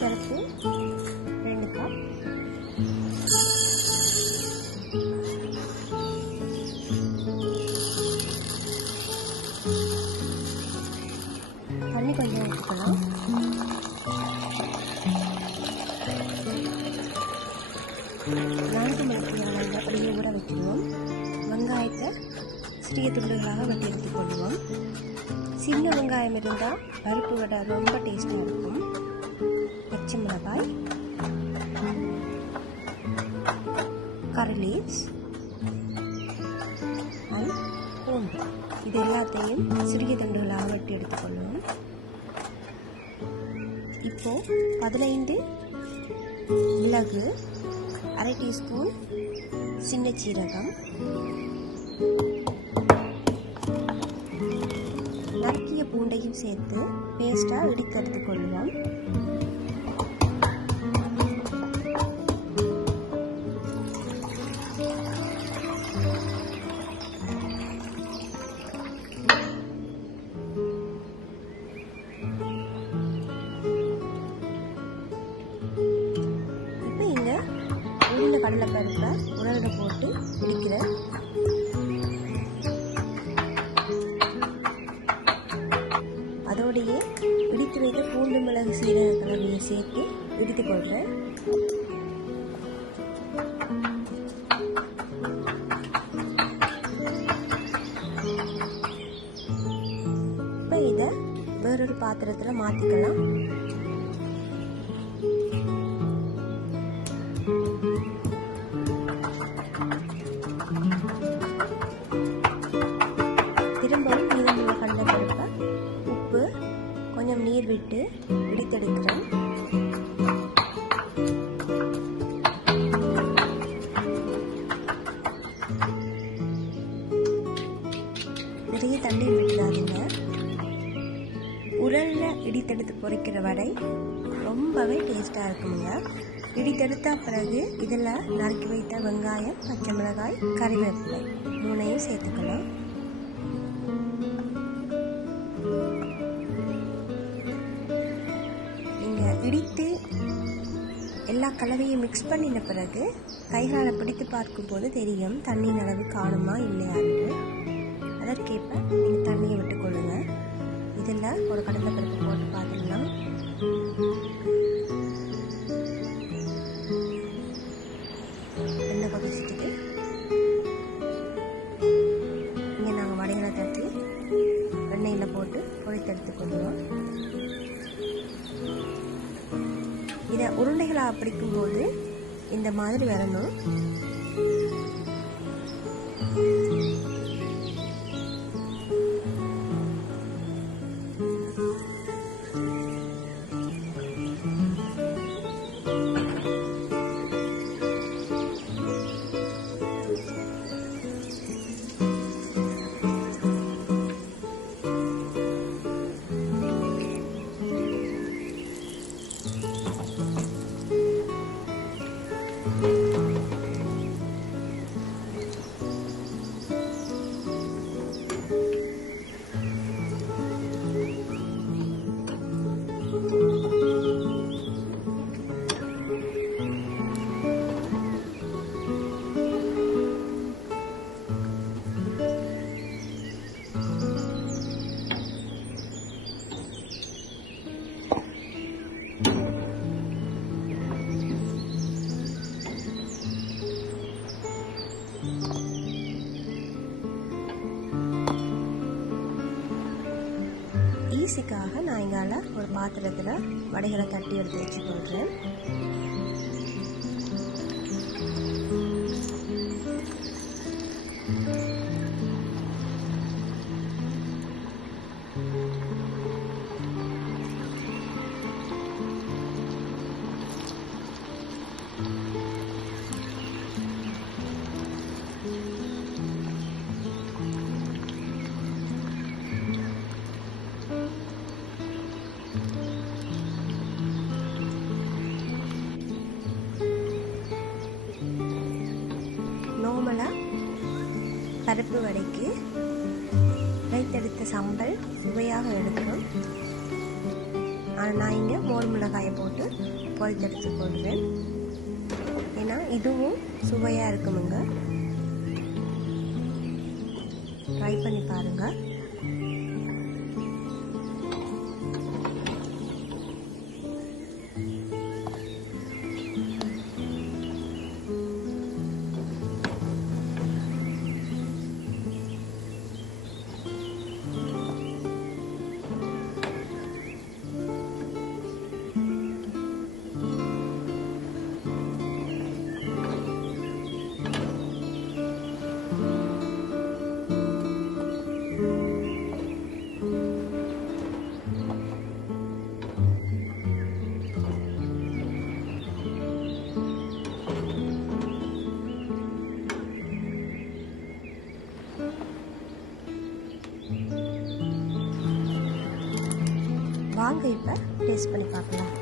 பருப்பு 2 கப், தண்ணி கொஞ்சம் ஊற்றிக்கலாம். நான்கு மணிக்கு அப்படியே ஊற வைக்கணும். வெங்காயத்தை சிறிய துண்டுகளாக வெட்டி எடுத்துக்கொள்வோம். சின்ன வெங்காயம் இருந்தால் பருப்பு வடை ரொம்ப டேஸ்டாக இருக்கும். பச்சை மிளகாய், கரி லீவ்ஸ் அண்ட் பூண்டு இது எல்லாத்தையும் சிறிய துண்டுகளாக வெட்டி எடுத்துக்கொள்வோம். இப்போது 15 மிளகு, அரை டீஸ்பூன் சின்ன சீரகம், நறுக்கிய பூண்டையும் சேர்த்து பேஸ்ட்டாக இடித்து எடுத்துக்கொள்வோம். இப்போ இந்த உளுந்த கடலைப்பருப்பை உரலில் போட்டு இடிக்கிறேன். அதோடையே இடித்து வைத்த பூண்டு, மிளகு, சீரக கலவையை சேர்த்து இடித்து கொள்கிறேன். இப்போ இதை வேறொரு பாத்திரத்தில் மாற்றிக்கலாம். திரும்பவும் மீதமுள்ள கடலைப்பருப்பை உப்பு கொஞ்சம் நீர் விட்டு இடித்தெடுக்கிறேன். நிறைய தண்ணீர் விட்டுறாதீங்க. உரலில் இடித்தெடுத்து பொரிக்கிற வடை ரொம்பவே டேஸ்டாக இருக்குங்க. இடித்தெடுத்த பிறகு இதில் நறுக்கி வைத்த வெங்காயம், பச்சை மிளகாய், கறிவேப்பிலை 3ஐயும் சேர்த்துக்கலாம். நீங்கள் இடித்து எல்லா கலவையும் மிக்ஸ் பண்ணின பிறகு கைகளால் பிடித்து பார்க்கும்போது தெரியும் தண்ணியின் அளவு காணுமா இல்லையான்னு. அதற்கேற்ப நீங்கள் தண்ணியை விட்டுக்கொள்ளுங்க. இதில் ஒரு கடலைப்பருப்பு போட்டு பார்த்துக்கலாம். எண்ணெய் கொதிச்சுட்டு இங்கே நாங்கள் வடைகளை தட்டி எண்ணெயில் போட்டு பொரித்தெடுத்துக்கொள்ளுவோம். இதை உருண்டைகளாக பிடிக்கும்போது இந்த மாதிரி வரணும். ஈஸிக்காக நான் இங்கால ஒரு பாத்திரத்தில் வடைகளை தட்டி எடுத்து வச்சுக்கொள்கிறேன். நார்மலாக பருப்பு வடைக்கு வைத்தெடுத்த சம்பல் சுவையாக எடுக்கணும். ஆனால் நான் இங்கே மோர் மிளகாயை போட்டு பொரித்தெடுத்து போடுவேன். ஏன்னா இதுவும் சுவையாக இருக்குமுங்க. ட்ரை பண்ணி பாருங்கள். வாங்க இப்போ டேஸ்ட் பண்ணி பார்க்கலாம்.